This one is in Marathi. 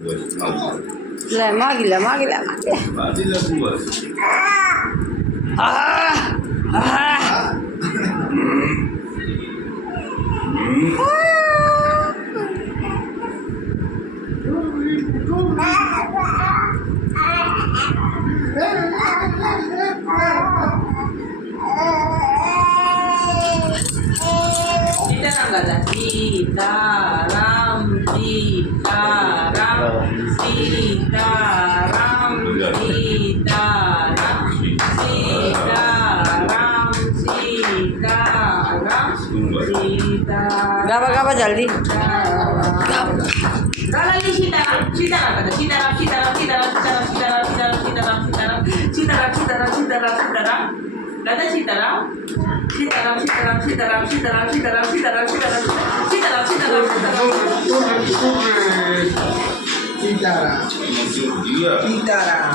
લે માગી લે માગી લે માગી લે सीताराम सीताराम सीताराम सीताराम सीताराम सीताराम सीताराम गावा गावा जल्दी सीताराम सीताराम सीताराम सीताराम सीताराम सीताराम सीताराम सीताराम सीताराम सीताराम सीताराम सीताराम दादा सीताराम सीताराम सीताराम सीताराम सीताराम सीताराम सीताराम सीताराम सीताराम सीताराम सीताराम सीताराम